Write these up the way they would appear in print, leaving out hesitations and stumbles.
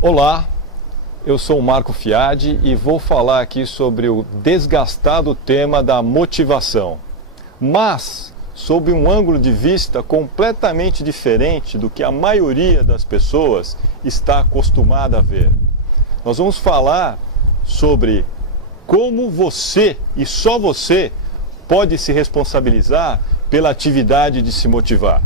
Olá, eu sou o Marco Fiade e vou falar aqui sobre o desgastado tema da motivação, mas sob um ângulo de vista completamente diferente do que a maioria das pessoas está acostumada a ver. Nós vamos falar sobre como você, e só você, pode se responsabilizar pela atividade de se motivar.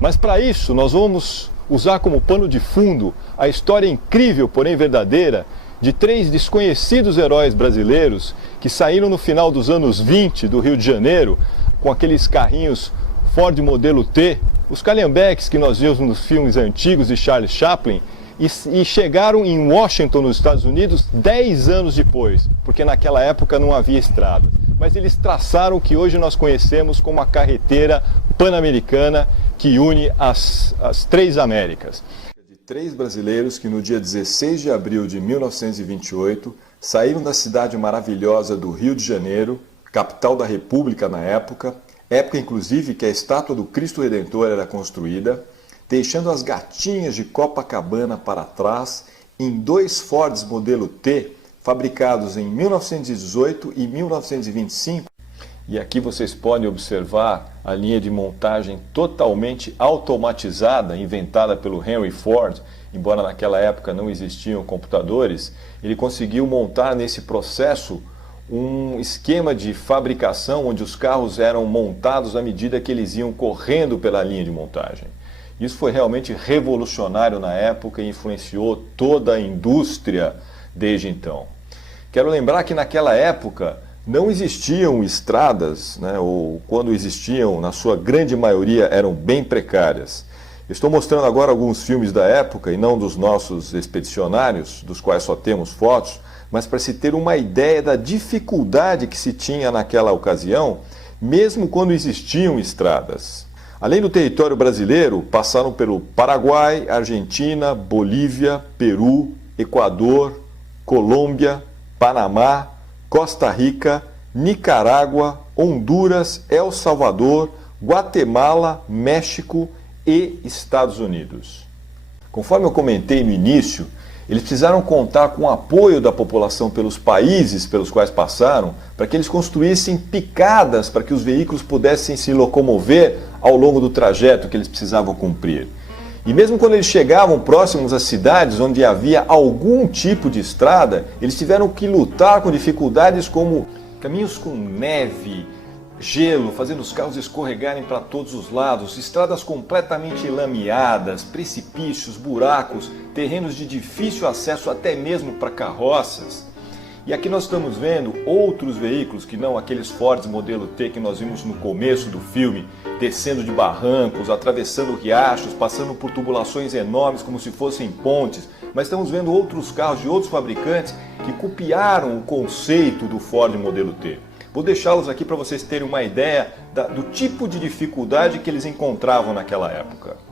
Mas para isso nós vamos usar como pano de fundo a história incrível, porém verdadeira, de 3 desconhecidos heróis brasileiros que saíram no final dos anos 20 do Rio de Janeiro com aqueles carrinhos Ford modelo T, os calhambeques que nós vimos nos filmes antigos de Charles Chaplin, e chegaram em Washington, nos Estados Unidos, 10 anos depois, porque naquela época não havia estrada. Mas eles traçaram o que hoje nós conhecemos como a carreteira pan-americana que une as 3 Américas. De 3 brasileiros que no dia 16 de abril de 1928 saíram da cidade maravilhosa do Rio de Janeiro, capital da República na época inclusive que a estátua do Cristo Redentor era construída, deixando as gatinhas de Copacabana para trás em 2 Fords modelo T, fabricados em 1918 e 1925. E aqui vocês podem observar a linha de montagem totalmente automatizada, inventada pelo Henry Ford. Embora naquela época não existiam computadores, ele conseguiu montar nesse processo um esquema de fabricação onde os carros eram montados à medida que eles iam correndo pela linha de montagem. Isso foi realmente revolucionário na época e influenciou toda a indústria desde então. Quero lembrar que naquela época não existiam estradas, ou quando existiam, na sua grande maioria, eram bem precárias. Estou mostrando agora alguns filmes da época, e não dos nossos expedicionários, dos quais só temos fotos, mas para se ter uma ideia da dificuldade que se tinha naquela ocasião, mesmo quando existiam estradas. Além do território brasileiro, passaram pelo Paraguai, Argentina, Bolívia, Peru, Equador, Colômbia, Panamá, Costa Rica, Nicarágua, Honduras, El Salvador, Guatemala, México e Estados Unidos. Conforme eu comentei no início, eles precisaram contar com o apoio da população pelos países pelos quais passaram, para que eles construíssem picadas para que os veículos pudessem se locomover ao longo do trajeto que eles precisavam cumprir. E mesmo quando eles chegavam próximos às cidades onde havia algum tipo de estrada, eles tiveram que lutar com dificuldades como caminhos com neve, gelo, fazendo os carros escorregarem para todos os lados, estradas completamente lameadas, precipícios, buracos, terrenos de difícil acesso até mesmo para carroças. E aqui nós estamos vendo outros veículos que não aqueles Fords modelo T que nós vimos no começo do filme, descendo de barrancos, atravessando riachos, passando por tubulações enormes como se fossem pontes, mas estamos vendo outros carros de outros fabricantes que copiaram o conceito do Ford modelo T. Vou deixá-los aqui para vocês terem uma ideia do tipo de dificuldade que eles encontravam naquela época.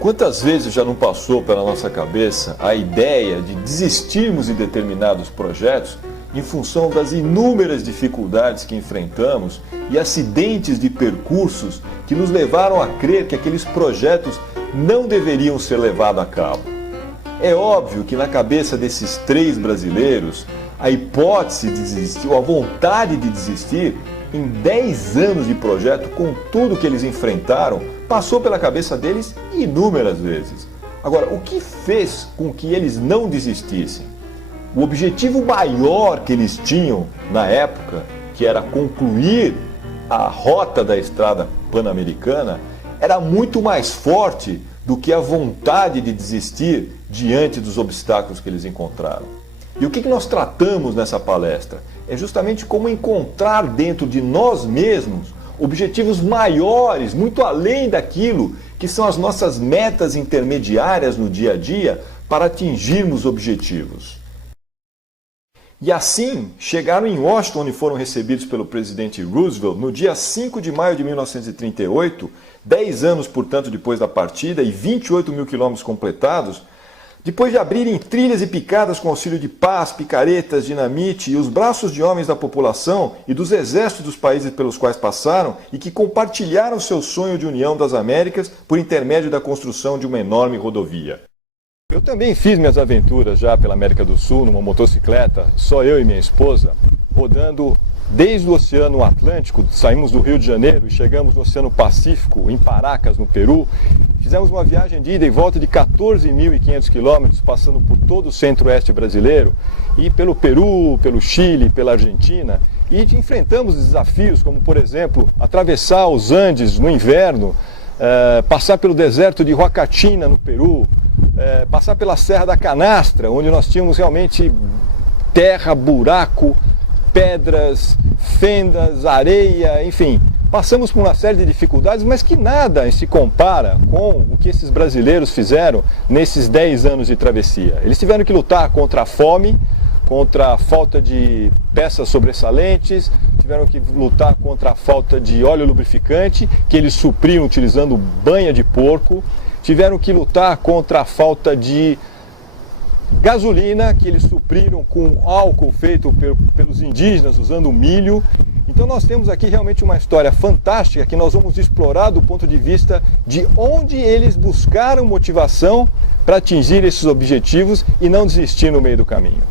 Quantas vezes já não passou pela nossa cabeça a ideia de desistirmos de determinados projetos em função das inúmeras dificuldades que enfrentamos e acidentes de percursos que nos levaram a crer que aqueles projetos não deveriam ser levados a cabo? É óbvio que na cabeça desses 3 brasileiros, a hipótese de desistir, ou a vontade de desistir, em 10 anos de projeto, com tudo que eles enfrentaram, passou pela cabeça deles inúmeras vezes. Agora, o que fez com que eles não desistissem? O objetivo maior que eles tinham na época, que era concluir a rota da estrada pan-americana, era muito mais forte do que a vontade de desistir diante dos obstáculos que eles encontraram. E o que nós tratamos nessa palestra? É justamente como encontrar dentro de nós mesmos objetivos maiores, muito além daquilo que são as nossas metas intermediárias no dia a dia para atingirmos objetivos. E assim, chegaram em Washington, onde foram recebidos pelo presidente Roosevelt, no dia 5 de maio de 1938, 10 anos, portanto, depois da partida e 28 mil quilômetros completados, depois de abrirem trilhas e picadas com auxílio de pás, picaretas, dinamite e os braços de homens da população e dos exércitos dos países pelos quais passaram e que compartilharam seu sonho de união das Américas por intermédio da construção de uma enorme rodovia. Eu também fiz minhas aventuras já pela América do Sul numa motocicleta, só eu e minha esposa, rodando desde o Oceano Atlântico, saímos do Rio de Janeiro e chegamos no Oceano Pacífico, em Paracas, no Peru. Fizemos uma viagem de ida e volta de 14.500 quilômetros, passando por todo o centro-oeste brasileiro e pelo Peru, pelo Chile, pela Argentina. E enfrentamos desafios como, por exemplo, atravessar os Andes no inverno, passar pelo deserto de Huacachina, no Peru, passar pela Serra da Canastra, onde nós tínhamos realmente terra, buraco, pedras, fendas, areia, enfim. Passamos por uma série de dificuldades, mas que nada se compara com o que esses brasileiros fizeram nesses 10 anos de travessia. Eles tiveram que lutar contra a fome, contra a falta de peças sobressalentes, tiveram que lutar contra a falta de óleo lubrificante, que eles supriram utilizando banha de porco, tiveram que lutar contra a falta de gasolina, que eles supriram com álcool feito pelos indígenas usando milho. Então nós temos aqui realmente uma história fantástica que nós vamos explorar do ponto de vista de onde eles buscaram motivação para atingir esses objetivos e não desistir no meio do caminho.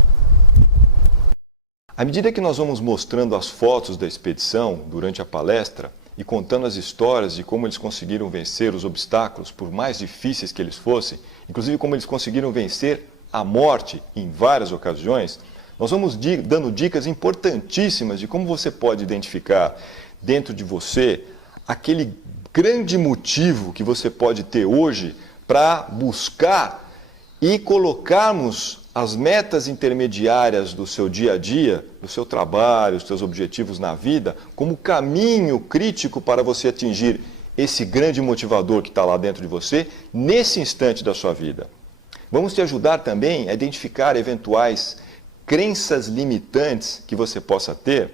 À medida que nós vamos mostrando as fotos da expedição durante a palestra e contando as histórias de como eles conseguiram vencer os obstáculos, por mais difíceis que eles fossem, inclusive como eles conseguiram vencer a morte em várias ocasiões, nós vamos dando dicas importantíssimas de como você pode identificar dentro de você aquele grande motivo que você pode ter hoje para buscar e colocarmos as metas intermediárias do seu dia a dia, do seu trabalho, os seus objetivos na vida, como caminho crítico para você atingir esse grande motivador que está lá dentro de você, nesse instante da sua vida. Vamos te ajudar também a identificar eventuais crenças limitantes que você possa ter,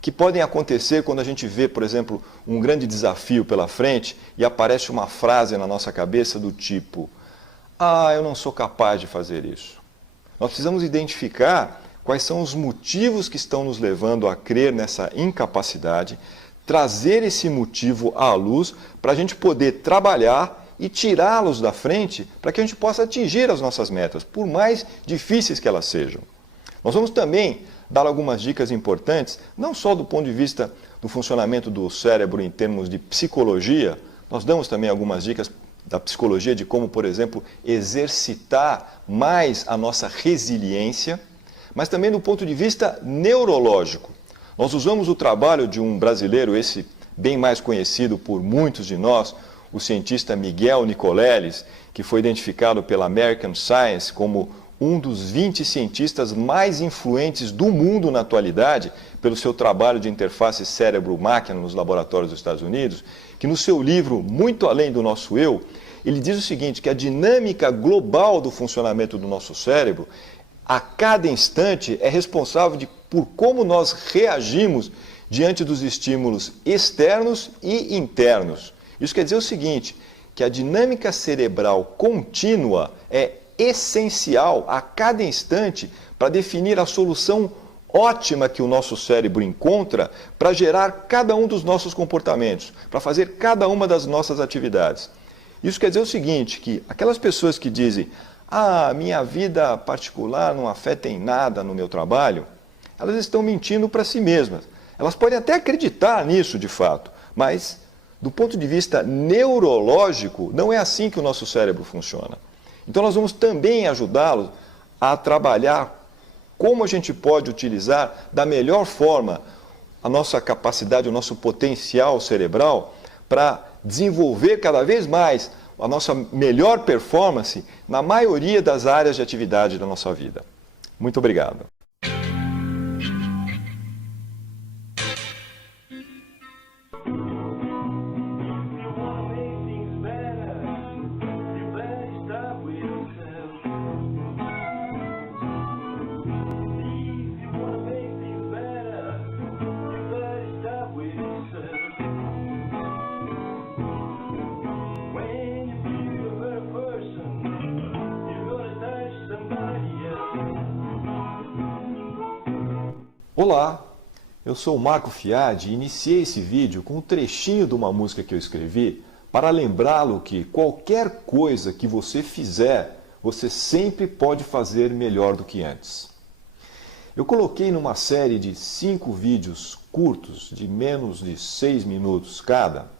que podem acontecer quando a gente vê, por exemplo, um grande desafio pela frente e aparece uma frase na nossa cabeça do tipo: "Ah, eu não sou capaz de fazer isso". Nós precisamos identificar quais são os motivos que estão nos levando a crer nessa incapacidade, trazer esse motivo à luz para a gente poder trabalhar e tirá-los da frente para que a gente possa atingir as nossas metas, por mais difíceis que elas sejam. Nós vamos também dar algumas dicas importantes, não só do ponto de vista do funcionamento do cérebro em termos de psicologia, nós damos também algumas dicas da psicologia de como, por exemplo, exercitar mais a nossa resiliência, mas também do ponto de vista neurológico. Nós usamos o trabalho de um brasileiro, esse bem mais conhecido por muitos de nós, o cientista Miguel Nicoleles, que foi identificado pela American Science como um dos 20 cientistas mais influentes do mundo na atualidade, pelo seu trabalho de interface cérebro-máquina nos laboratórios dos Estados Unidos, que no seu livro Muito Além do Nosso Eu, ele diz o seguinte, que a dinâmica global do funcionamento do nosso cérebro, a cada instante, é responsável por como nós reagimos diante dos estímulos externos e internos. Isso quer dizer o seguinte, que a dinâmica cerebral contínua é essencial a cada instante para definir a solução ótima que o nosso cérebro encontra para gerar cada um dos nossos comportamentos, para fazer cada uma das nossas atividades. Isso quer dizer o seguinte, que aquelas pessoas que dizem: "Ah, minha vida particular não afeta em nada no meu trabalho", elas estão mentindo para si mesmas. Elas podem até acreditar nisso de fato, mas do ponto de vista neurológico, não é assim que o nosso cérebro funciona. Então nós vamos também ajudá-los a trabalhar como a gente pode utilizar da melhor forma a nossa capacidade, o nosso potencial cerebral para desenvolver cada vez mais a nossa melhor performance na maioria das áreas de atividade da nossa vida. Muito obrigado. Olá, eu sou o Marco Fiade e iniciei esse vídeo com um trechinho de uma música que eu escrevi para lembrá-lo que qualquer coisa que você fizer, você sempre pode fazer melhor do que antes. Eu coloquei numa série de 5 vídeos curtos, de menos de 6 minutos cada,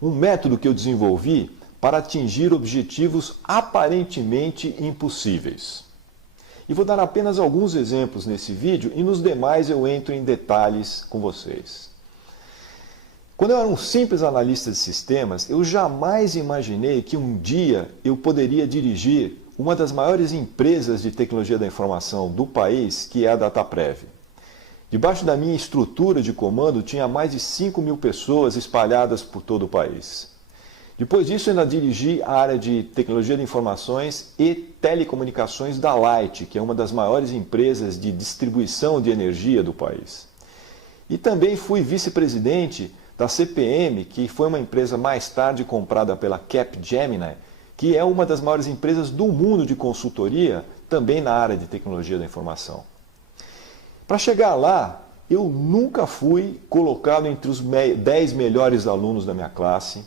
um método que eu desenvolvi para atingir objetivos aparentemente impossíveis. E vou dar apenas alguns exemplos nesse vídeo e nos demais eu entro em detalhes com vocês. Quando eu era um simples analista de sistemas, eu jamais imaginei que um dia eu poderia dirigir uma das maiores empresas de tecnologia da informação do país, que é a Dataprev. Debaixo da minha estrutura de comando tinha mais de 5.000 pessoas espalhadas por todo o país. Depois disso, eu ainda dirigi a área de tecnologia de informações e telecomunicações da Light, que é uma das maiores empresas de distribuição de energia do país. E também fui vice-presidente da CPM, que foi uma empresa mais tarde comprada pela Capgemini, que é uma das maiores empresas do mundo de consultoria, também na área de tecnologia da informação. Para chegar lá, eu nunca fui colocado entre os 10 melhores alunos da minha classe,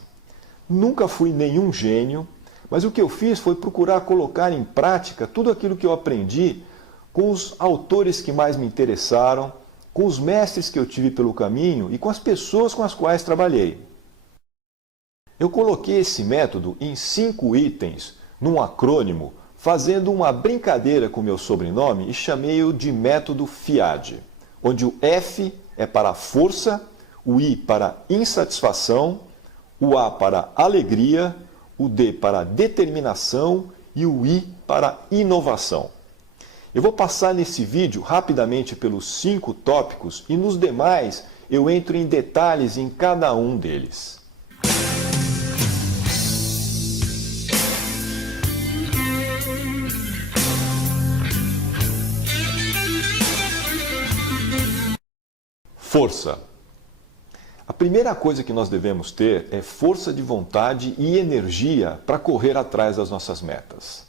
nunca fui nenhum gênio, mas o que eu fiz foi procurar colocar em prática tudo aquilo que eu aprendi com os autores que mais me interessaram, com os mestres que eu tive pelo caminho e com as pessoas com as quais trabalhei. Eu coloquei esse método em 5 itens, num acrônimo, fazendo uma brincadeira com meu sobrenome e chamei-o de método FIAD, onde o F é para força, o I para insatisfação, o A para alegria, o D para determinação e o I para inovação. Eu vou passar nesse vídeo rapidamente pelos 5 tópicos e nos demais eu entro em detalhes em cada um deles. Força. A primeira coisa que nós devemos ter é força de vontade e energia para correr atrás das nossas metas.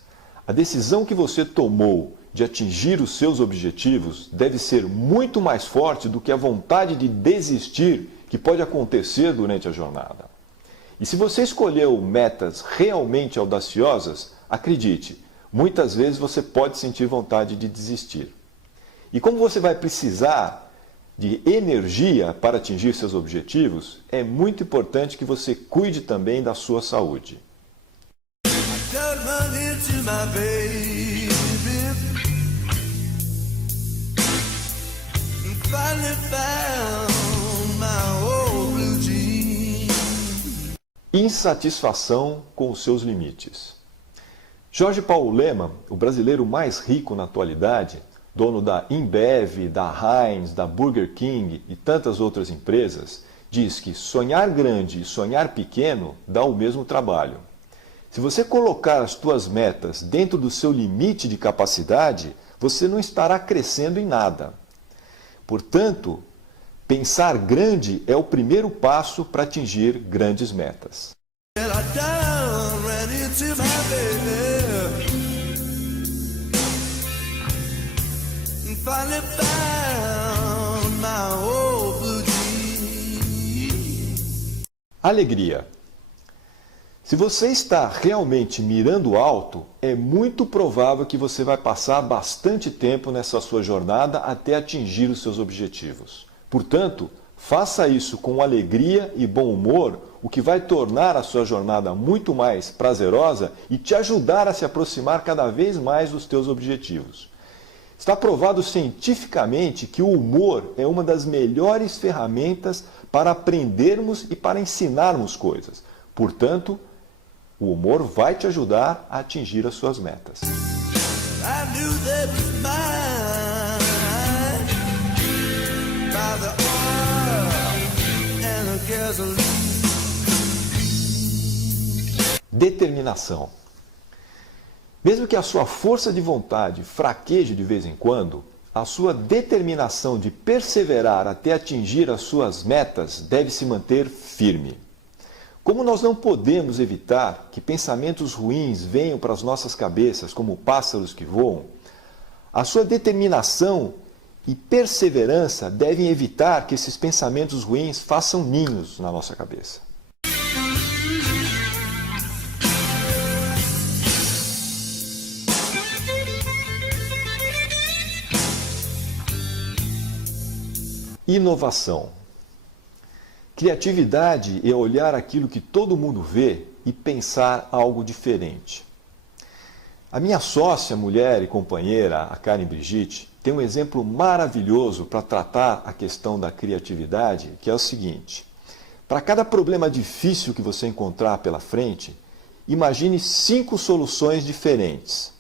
A decisão que você tomou de atingir os seus objetivos deve ser muito mais forte do que a vontade de desistir que pode acontecer durante a jornada. E se você escolheu metas realmente audaciosas, acredite, muitas vezes você pode sentir vontade de desistir. E como você vai precisar de energia para atingir seus objetivos, é muito importante que você cuide também da sua saúde. Insatisfação com os seus limites. Jorge Paulo Lemann, o brasileiro mais rico na atualidade, dono da Embev, da Heinz, da Burger King e tantas outras empresas, diz que sonhar grande e sonhar pequeno dá o mesmo trabalho. Se você colocar as suas metas dentro do seu limite de capacidade, você não estará crescendo em nada. Portanto, pensar grande é o primeiro passo para atingir grandes metas. Alegria. Se você está realmente mirando alto, é muito provável que você vai passar bastante tempo nessa sua jornada até atingir os seus objetivos. Portanto, faça isso com alegria e bom humor, o que vai tornar a sua jornada muito mais prazerosa e te ajudar a se aproximar cada vez mais dos teus objetivos. Está provado cientificamente que o humor é uma das melhores ferramentas para aprendermos e para ensinarmos coisas. Portanto, o humor vai te ajudar a atingir as suas metas. Determinação. Mesmo que a sua força de vontade fraqueje de vez em quando, a sua determinação de perseverar até atingir as suas metas deve se manter firme. Como nós não podemos evitar que pensamentos ruins venham para as nossas cabeças como pássaros que voam, a sua determinação e perseverança devem evitar que esses pensamentos ruins façam ninhos na nossa cabeça. Inovação. Criatividade é olhar aquilo que todo mundo vê e pensar algo diferente. A minha sócia, mulher e companheira, a Karen Brigitte, tem um exemplo maravilhoso para tratar a questão da criatividade, que é o seguinte: para cada problema difícil que você encontrar pela frente, imagine 5 soluções diferentes.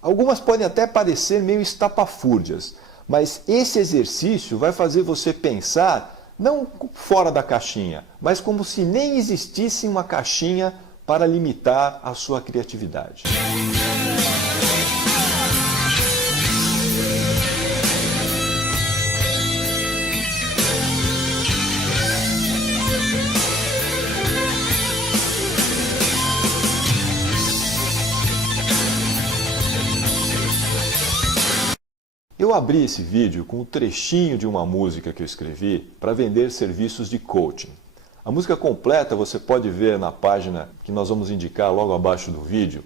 Algumas podem até parecer meio estapafúrdias, mas esse exercício vai fazer você pensar não fora da caixinha, mas como se nem existisse uma caixinha para limitar a sua criatividade. Eu abri esse vídeo com um trechinho de uma música que eu escrevi para vender serviços de coaching. A música completa você pode ver na página que nós vamos indicar logo abaixo do vídeo,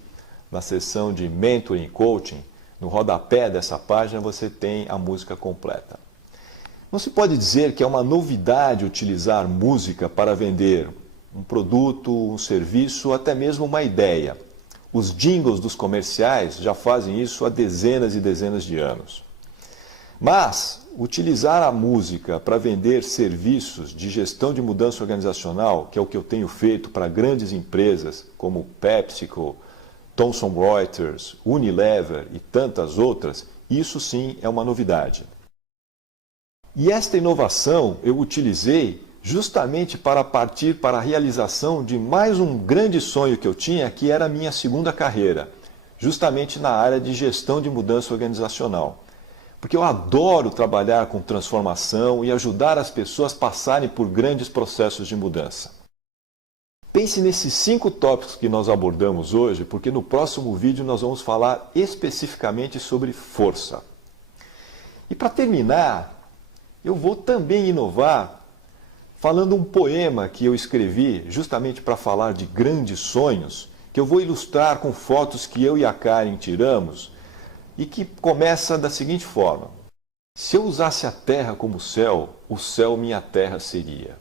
na seção de Mentoring e Coaching. No rodapé dessa página você tem a música completa. Não se pode dizer que é uma novidade utilizar música para vender um produto, um serviço, ou até mesmo uma ideia. Os jingles dos comerciais já fazem isso há dezenas e dezenas de anos. Mas utilizar a música para vender serviços de gestão de mudança organizacional, que é o que eu tenho feito para grandes empresas como PepsiCo, Thomson Reuters, Unilever e tantas outras, isso sim é uma novidade. E esta inovação eu utilizei justamente para partir para a realização de mais um grande sonho que eu tinha, que era a minha segunda carreira, justamente na área de gestão de mudança organizacional. Porque eu adoro trabalhar com transformação e ajudar as pessoas a passarem por grandes processos de mudança. Pense nesses 5 tópicos que nós abordamos hoje, porque no próximo vídeo nós vamos falar especificamente sobre força. E para terminar, eu vou também inovar falando um poema que eu escrevi justamente para falar de grandes sonhos, que eu vou ilustrar com fotos que eu e a Karen tiramos, e que começa da seguinte forma: se eu usasse a terra como céu, o céu minha terra seria.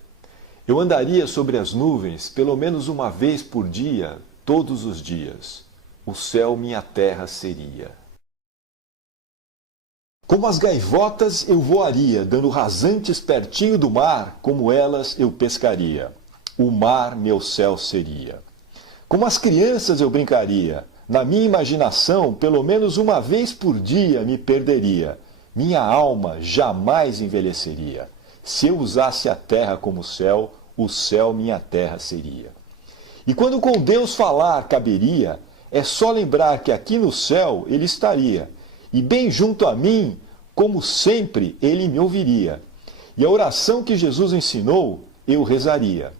Eu andaria sobre as nuvens pelo menos uma vez por dia, todos os dias. O céu minha terra seria. Como as gaivotas eu voaria, dando rasantes pertinho do mar, como elas eu pescaria. O mar meu céu seria. Como as crianças eu brincaria, na minha imaginação, pelo menos uma vez por dia me perderia. Minha alma jamais envelheceria. Se eu usasse a terra como céu, o céu minha terra seria. E quando com Deus falar caberia, é só lembrar que aqui no céu ele estaria. E bem junto a mim, como sempre, ele me ouviria. E a oração que Jesus ensinou, eu rezaria.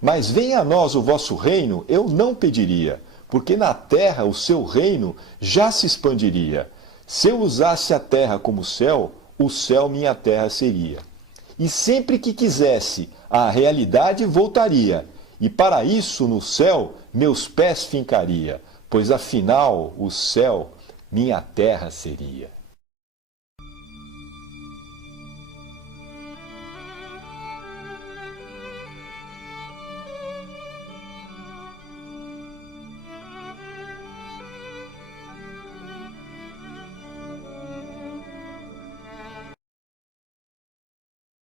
Mas venha a nós o vosso reino, eu não pediria, porque na terra o seu reino já se expandiria. Se eu usasse a terra como céu, o céu minha terra seria. E sempre que quisesse, a realidade voltaria, e para isso no céu meus pés fincaria, pois afinal o céu minha terra seria.